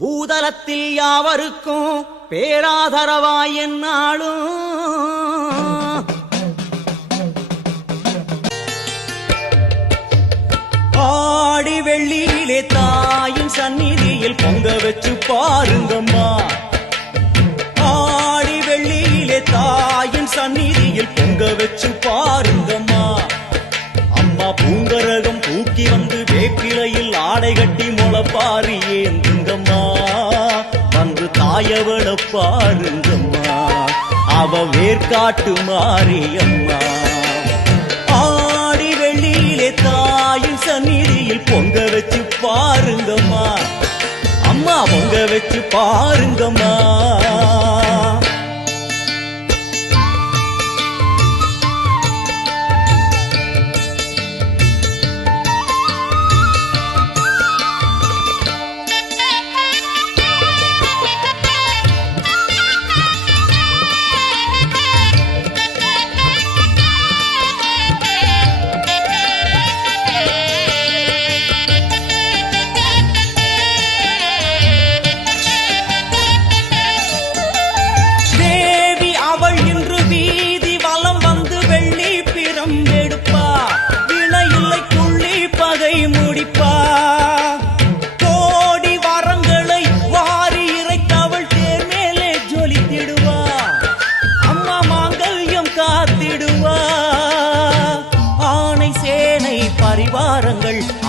பூதலத்தில் யாவருக்கும் பேராதரவாய் என்னாலும்? ஆடி வெள்ளியிலே தாயின் சந்நிதியில் பொங்க வச்சு பாருங்கம்மா. ஆடி வெள்ளியிலே தாயின் சந்நிதியில் பொங்க வச்சு பாருங்கம்மா. அம்மா பூ கட்டி ஏந்துங்கம்மா வந்து தாயவள பாருங்கம்மா அவ வேர்காட்டு மாரியம்மா. ஆடி வெளியிலே தாயின் சந்நிதியில் பொங்க வச்சு பாருங்கம்மா. அம்மா பொங்க வச்சு பாருங்கம்மா.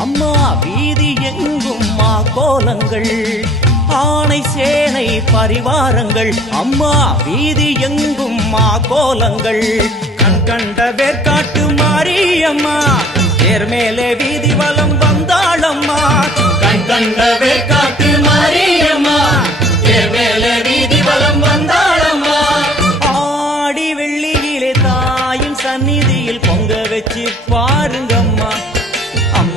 அம்மா வீதி எங்கும் மா கோலங்கள் ஆணை சேனை பரிவாரங்கள் அம்மா வீதி எங்கும் மா கோலங்கள் கண் கண்ட வேர்க்காட்டு மாரியம்மா நேர்மேலே வீதி வலம் வந்தாளம்மா. கண் கண்ட வேர்க்காட்டு மாரியம்மா நேர்மேலே வீதி வலம் வந்தாளம்மா. ஆடி வெள்ளியிலே தாயின் சந்நிதியில் பொங்க வச்சு பாருங்கம்மா